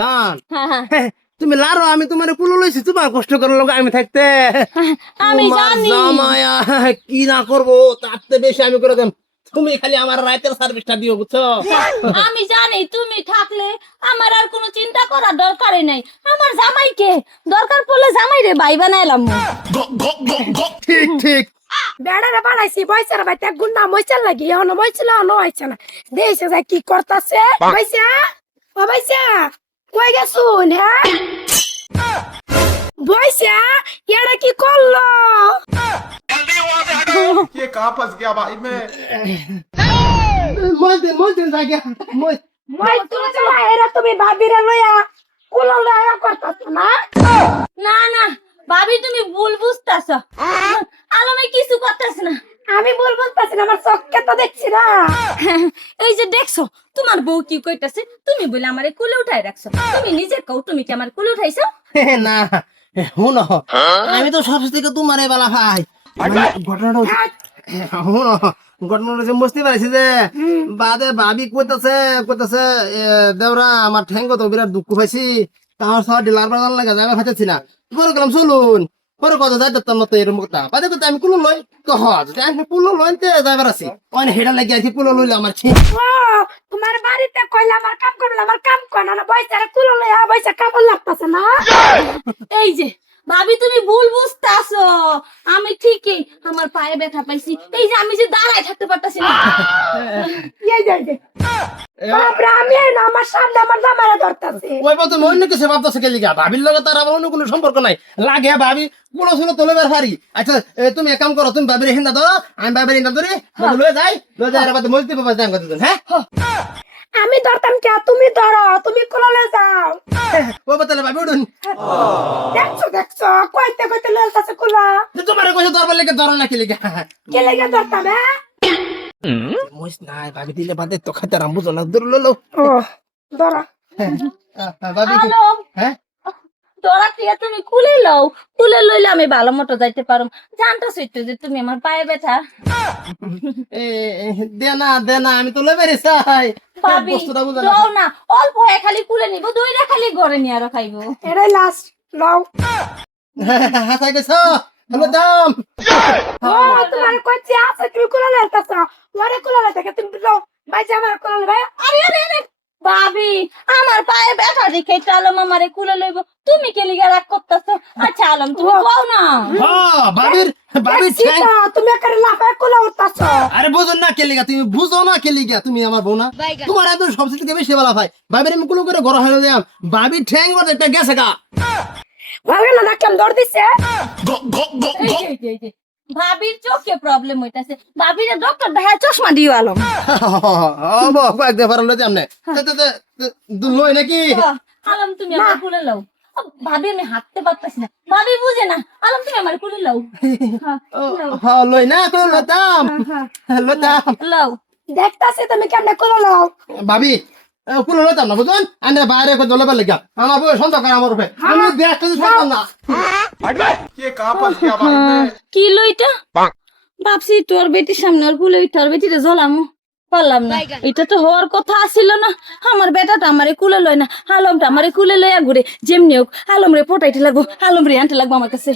জান তুমি লারো আমি তোমার কুলো লইছি তোমার কষ্ট করার লোক আমি থাকতে আমি তোমার জানি জামাইয়া কি না করবো তাতে বেশি আমি করে দেব তুমি খালি আমার রাতের সার্ভিসটা দিও বুঝছো আমি জানি তুমি থাকলে আমার আর কোনো চিন্তা করার দরকারই নাই আমার জামাইকে দরকার পড়লে জামাই রে ভাই বানাইলাম ঠিক ঠিক বেড়ারে বানাইছি বয়সের ভাই ত্যাগ গুন্ডা মইচাল লাগি এখন মইছিল অন হইছে না দেইছে যে কি করতাছে বইসা ও বইসা কই গেছুন হ্যাঁ বইসা এরা কি করলো ये कहाँ फंस गया भाई मैं মলতেন জায়গা মই মই তুমি চলা এরা তুমি ভাবিরা লইয়া কুলো লইয়া করতাছ না না না ভাবি তুমি ভুল বুঝতাছ আলমে কিছু করতেছ না আমি ভুল বুঝতাছি না আমার চোখকে তো দেখছি না এই যে দেখছো তোমার বউ কি কইতাছে তুমি বলে আমারে কোলে উঠাই রাখছো তুমি নিজে কও তুমি কি আমার কোলে উঠাইছো না হুন আমি তো সব থেকে তোমারে বালা ভাই ঘটনাটা হুন ঘটনাটা যে বুঝতে পারছি যে বাদে ভাবি কইতাছে দেওরা আমার ঠেঙ্গ তো বিরাট দুঃখ পাইছি তাহার সব ডিলার বাজার লাগে যাবে পাইতেছি না পরে গেলাম চলুন পরে কত যাই দেখতাম না তো এরকম কথা বাদে কথা আমি কুলো লই কহ যদি আমি কুলো লইতে যাইবার আছি অনেক হেডা লাগে আর কি কুলো লইলে আমার ছি ও তোমার বাড়িতে কইলা আমার কাম করলা আমার কাম কর না বইসারে কুলো লইয়া বইসা কামড় লাগতাছে না এই যে ভাবি তুমি ভুল বুঝতাছো আমি ঠিকই আমার পায়ে ব্যথা পাইছি এই যে আমি যে দাঁড়ায় থাকতে পারতাছি না এই যে বাপরে আমি না আমার সামনে আমার জামাইরা ধরতাছে ওই পথে অন্য কিছু ভাবতেছে কে লিগা ভাবির লগে তার আবার অন্য কোনো সম্পর্ক নাই লাগে ভাবি কোনো ছিল তোলে বের পারি আচ্ছা তুমি এক কাম করো তুমি ভাবির হিন্দা ধরো আমি ভাবির হিন্দা ধরি লয়ে যাই আর বাদে মলতে পাবা যাই কথা হ্যাঁ আমি ধরতাম কে তুমি ধরো তুমি কুলো লয়ে যাও ও বতলে ভাবি উঠুন দেখছো কইতে কইতে লইতাছে কুলো তোমার কইছে ধরবার লেগে ধরো না কি লিগা কে লাগা ধরতাম হ্যাঁ মইস নাই ভাবি দিলে বাদে তো খাতে রাম বুঝো না দূর লো ও ধরো ভাবি হ্যালো হ্যাঁ তোরা কি তুমি কুলে লও কুলে লইলে আমি ভালো মতো যাইতে পারো জানতাছ একটু যে তুমি আমার পায়ে ব্যথা দেনা আমি তো লই বেরিয়ে চাই ভাবি বস্তুটা বুঝো না দাও না অল্প হয়ে খালি কুলে নিব দুইটা খালি ঘরে নিয়ে আর খাইবো এটাই লাস্ট লও হাসাই গেছো হ্যালো দাম ও তোমার কইছি আছে তুমি কুলো লইতাছ ওরে কুলো লইতাকে তুমি লও ভাই জামাই কুলো লই ভাই আরে আরে আরে ভাবি আমার পায়ে ব্যথা দেখে আলম আমারে কুলে লইব তুমি কে লিগা রাগ করতেছো আচ্ছা আলম তুমি কও না ভাবির ঠ্যাং সীতা তুমি একারে লাফায় কুলো উঠতাছ আরে বুঝো না কে লিগা তুমি বুঝো না কে লিগা তুমি আমার বউ না তোমার এত সবচেয়ে থেকে বেশি ভালো ভাই ভাবির আমি কুলো করে ঘর হয়ে যাম ভাবির ঠ্যাং বড় একটা গেছে গা ভাবে না কেন দৌড় দিছে এই যে, ভাবির চোখে প্রবলেম হইতাছে ভাবির ডক্টর দেখা চশমা দিও আলম হবো কয়েকদিন পর লই যাম না লই নাকি আলম তুমি আমার কুলে লও ভাবি আমি হাঁটতে পারতাছি না ভাবি বুঝে না আলম তুমি আমার কুলে লও লই না কোনো লতাম লতাম লও দেখতাছি তুমি কেমনে কুলো লও ভাবি কোনো লতাম না বুঝুন আনে বাইরে কো দলবার লাগা আমার বউ সন্তান আমার উপরে আমি দেখতে সন্তান না ये कहाँ फंस गया भाई मैं কি লইটা ভাবছি তোর বেটির সামনে ওর কুলে তোর বেটিরে জ্বলামু পারলাম না এটা তো হওয়ার কথা ছিল না আমার বেটাটা আমারে কুলে লয় না আলমটা আমারে কুলে লইয়া ঘুরে যেমনি হোক আলম রে পটাইতে লাগবো আলম রে আনতে লাগবো আমার কাছে